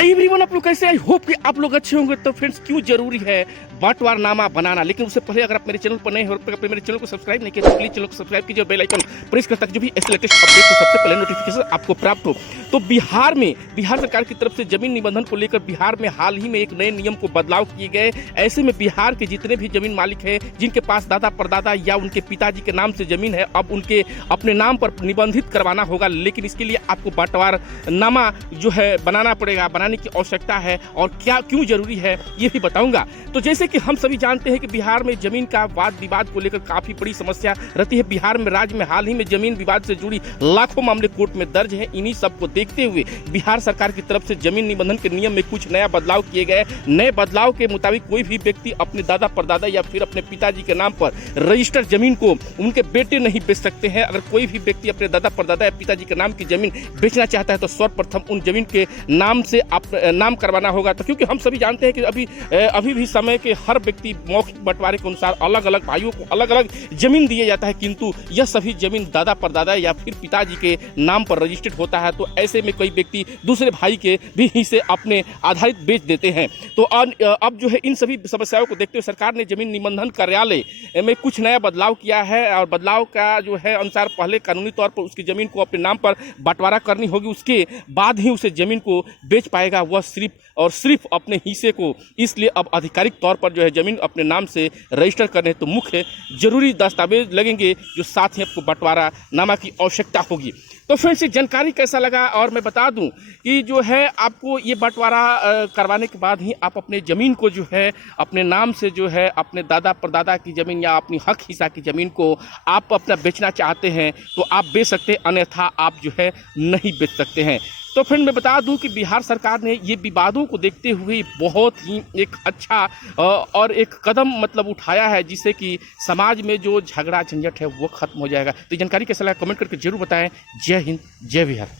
Hi everyone, आप लोग कैसे? आई होप कि आप लोग अच्छे होंगे। तो फ्रेंड्स, क्यों जरूरी है बंटवारनामा बनाना? लेकिन उससे पहले अगर आप मेरे चैनल पर नए हो, मेरे चैनल को सब्सक्राइब नहीं किया तो प्लीज चैनल को सब्सक्राइब कीजिए और बेल आइकन प्रेस कर तक जो भी ऐसे लेटेस्ट अपडेट हो सबसे पहले नोटिफिकेशन आपको प्राप्त हो। तो बिहार सरकार की तरफ से जमीन निबंधन को लेकर बिहार में हाल ही में एक नए नियम को बदलाव किए गए। ऐसे में बिहार के जितने भी जमीन मालिक हैं, जिनके पास दादा परदादा या उनके पिताजी के नाम से जमीन है, अब उनके अपने नाम पर निबंधित करवाना होगा। लेकिन इसके लिए आपको बंटवारनामा जो है बनाना पड़ेगा, बनाने की आवश्यकता है। और क्या क्यों जरूरी है ये भी बताऊंगा। तो जैसे कि हम सभी जानते हैं कि बिहार में जमीन का वाद विवाद को लेकर काफी बड़ी समस्या रहती है। बिहार में राज्य में हाल ही में जमीन विवाद से जुड़ी लाखों मामले कोर्ट में दर्ज हैं। इन्हीं सब को देखते हुए बिहार सरकार की तरफ से जमीन निबंधन के नियम में कुछ नया बदलाव किए गए। नए बदलाव के मुताबिक कोई भी व्यक्ति अपने दादा परदादा या फिर अपने पिताजी के नाम पर रजिस्टर्ड जमीन को उनके बेटे नहीं बेच सकते हैं। अगर कोई भी व्यक्ति अपने दादा परदादा या पिताजी के नाम की जमीन बेचना चाहता है तो सर्वप्रथम उन जमीन के नाम से नाम करवाना होगा। तो क्योंकि हम सभी जानते हैं कि अभी भी समय के हर व्यक्ति मौखिक बंटवारे के अनुसार अलग अलग भाइयों को अलग अलग जमीन दिया जाता है, किंतु यह सभी जमीन दादा परदादा या फिर पिताजी के नाम पर रजिस्टर्ड होता है। तो ऐसे में कई व्यक्ति दूसरे भाई के भी हिस्से अपने आधारित बेच देते हैं। तो अब जो है इन सभी समस्याओं को देखते हुए सरकार ने जमीन निबंधन कार्यालय में कुछ नया बदलाव किया है। और बदलाव का जो है अनुसार पहले कानूनी तौर पर उसकी जमीन को अपने नाम पर बंटवारा करनी होगी, उसके बाद ही उसे जमीन को बेच पाएगा, वह सिर्फ अपने हिस्से को। इसलिए अब आधिकारिक तौर पर जो है जमीन अपने नाम से रजिस्टर करने तो मुख्य जरूरी दस्तावेज लगेंगे, जो साथ ही आपको बंटवारा नामा की आवश्यकता होगी। तो फ्रेंड्स, जानकारी कैसा लगा? और मैं बता दूं कि जो है आपको ये बंटवारा करवाने के बाद ही आप अपने ज़मीन को जो है अपने नाम से जो है अपने दादा परदादा की ज़मीन या अपनी हक हिस्सा की ज़मीन को आप अपना बेचना चाहते हैं तो आप बेच सकते हैं, अन्यथा आप जो है नहीं बेच सकते हैं। तो फ्रेंड, मैं बता दूं कि बिहार सरकार ने ये विवादों को देखते हुए बहुत ही एक अच्छा और एक कदम मतलब उठाया है, जिससे कि समाज में जो झगड़ा झंझट है वो खत्म हो जाएगा। तो जानकारी कैसा लगा कमेंट करके जरूर बताएं। जय हिंद, जय बिहार।